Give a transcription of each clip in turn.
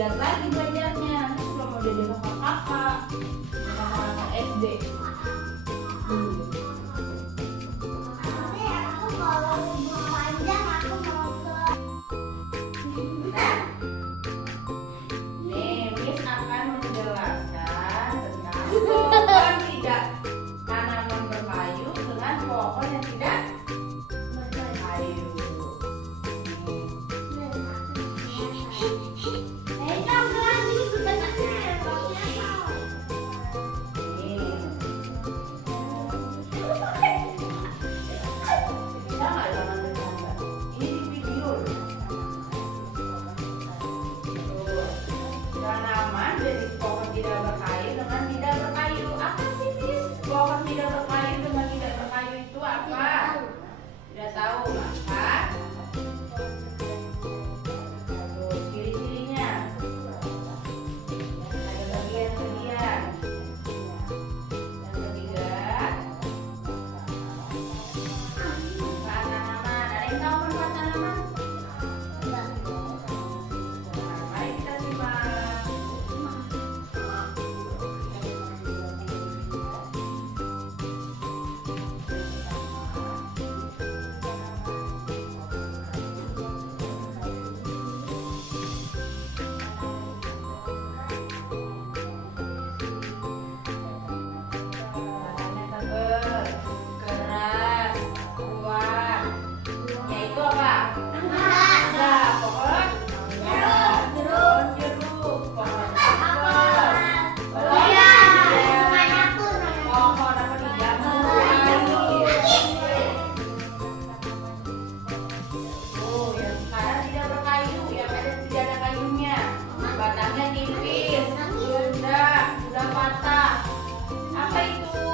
giat lagi belajarnya. Kalau mau jadi kakak SD. Nanti aku kalau libur panjang aku mau ke. Nih, Miss akan menjelaskan tentang pohon tidak tanaman berkayu dengan pohon yang tidak berkayu. Bisa nggak jangan bercanda? Ini di video loh. Tanaman jenis pohon tidak berkayu dengan tidak berkayu. Apa sih, Miss? Pohon tidak berkayu dengan tidak berkayu itu apa? Tidak tahu, maka ciri-cirinya ada bagian-bagian. Yang ketiga, manfaat tanaman. Ada yang tahu manfaat tanaman? Mari kita simak. Bahannya tebal, keras, kuat. Yaitu apa? Nah, pohon jeruk, pohon apel, pohon apa nih? Jambu. Oh, yang sekarang tidak berkayu, yang ada tidak ada kayunya. Batangnya tipis, sudah patah. Apa itu?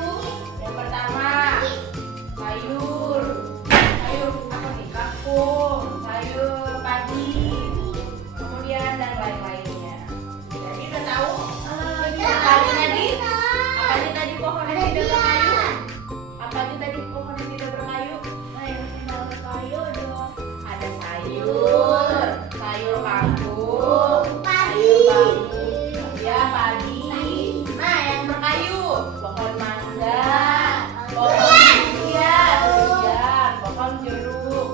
Yang pertama, sayur apa nih? Kangkung, sayur padi, kemudian dan lain-lainnya. Jadi udah tahu? Apa tadi? Pohon yang tidak berkayu? Apa itu tadi pohon yang tidak berkayu? Nah, yang tidak berkayu dong. Ada sayur kangkung, sayur bambu, ya padi. Nah, yang berkayu, pohon mangga, pohon durian, pohon jeruk.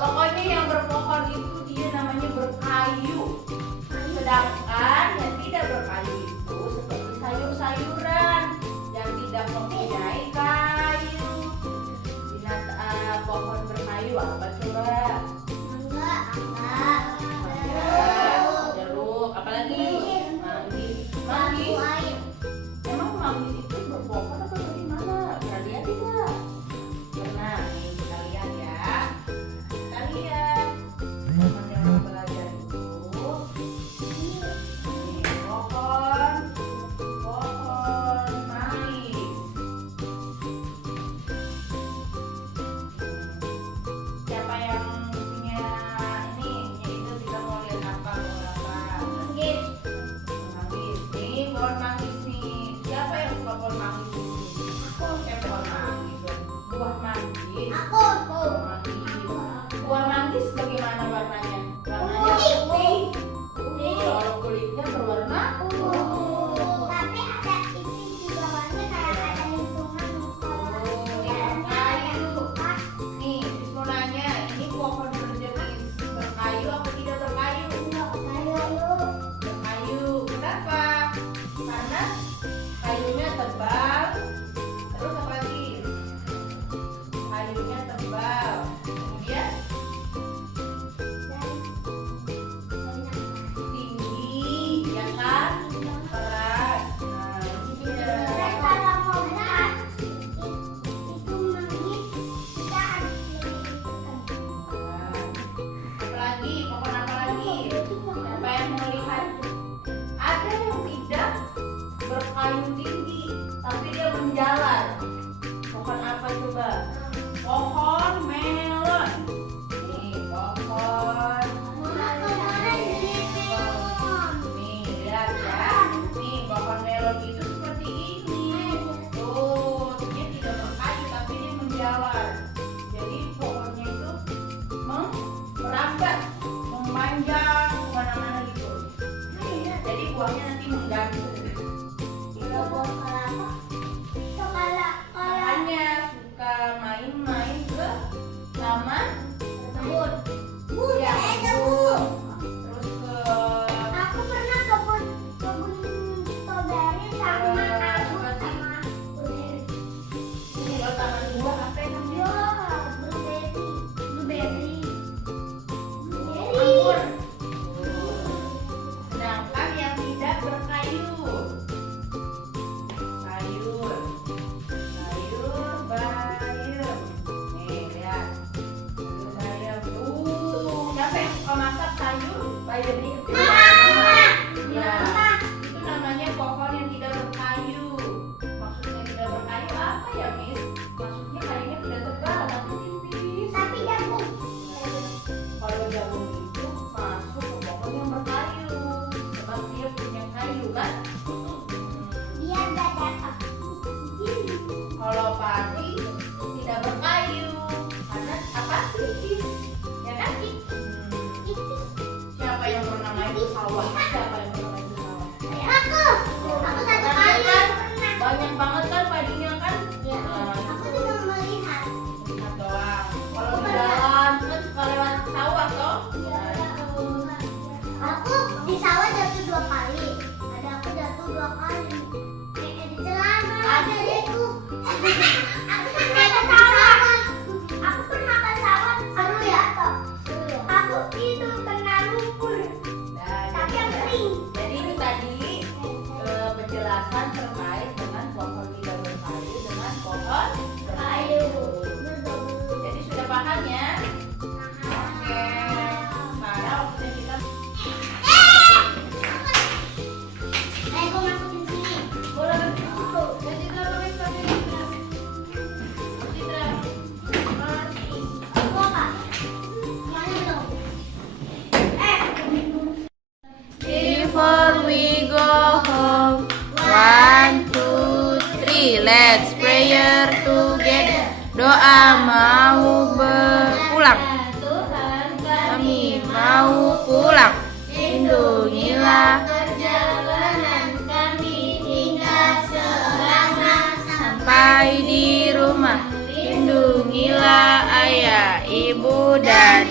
Pokoknya yang berpohon itu dia namanya berkayu. Sedangkan yang tidak berkayu itu seperti sayur-sayuran yang tidak mempunyai kayu. Pohon berkayu apa coba? Jeruk, apalagi? Manggis. Emang manggis itu berpohon atau bagaimana? Pernah lihat tidak? Pernah, nih kita lihat ya. Kita lihat. Teman yang mau belajar itu, nih pohon manggis. Siapa yang punya ini? Punya itu kita mau lihat apa? Manggis. Nih pohon manggis nih. Siapa yang suka pohon manggis ini? Pohon manggis. Buah manggis. Buah manggis bagaimana warnanya? Warnanya putih. Kalau kulitnya berwarna Tapi ada ini di bawahnya kayak ada hitungan nih, mau nanya, ini pohon berjenis berkayu apa tidak berkayu? Berkayu. buahnya nanti mengganggu. Kalau buah kelapa, Makanya suka main-main ke taman kebun. ya, kebun. Terus ke Aku pernah kebun strawberry sama anggur sama blueberry. ini loh taman buah apa yang namanya? Blueberry. Anggur. Sedangkan yang tidak berkayu, sayur, bayam. Nih lihat, sayur bayam. Siapa yang suka masak sayur bayam ini? Ya, itu namanya pohon yang tidak berkayu. Maksudnya tidak berkayu apa ya, Miss? Maksudnya kayunya tidak tebal, tapi tipis. Tapi jagung. Kalau jagung itu masuk ke pohon yang berkayu, sebab dia punya kayu kan. Dia nggak dapat. Kalau padi tidak berkayu, karena apa? Tipis, ya kan? Siapa yang bernama itu sawah? Siapa yang bernama itu sawah? Aku satu kali pernah. Banyak banget kan padinya kan? Ya, Nah, aku cuma melihat. lihat doang. Kalau di jalan kan suka lewat sawah toh? Nah, itu. Aku di sawah jatuh 2 kali. Ada aku jatuh 2 kali. Di celana ada itu. Aku pernah ke sawah. Aku pernah ke sawah. Seru ya? Aku itu kena lumpur. Nah, Tapi yang kering. jadi itu tadi penjelasan terkait dengan pohon tidak berkayu dengan pohon berkayu. Jadi sudah paham ya? Oke. Sekarang waktunya kita Aku masukin sini. boleh dulu. Jadi kita pakai strategi. Citra. Aku apa? Mana belum? Before we go home, 1, 2, 3, let's prayer together. Doa mau berpulang, kami mau pulang. Lindungilah Perjalanan kami hingga selamat sampai di rumah. Lindungilah ayah, ibu dan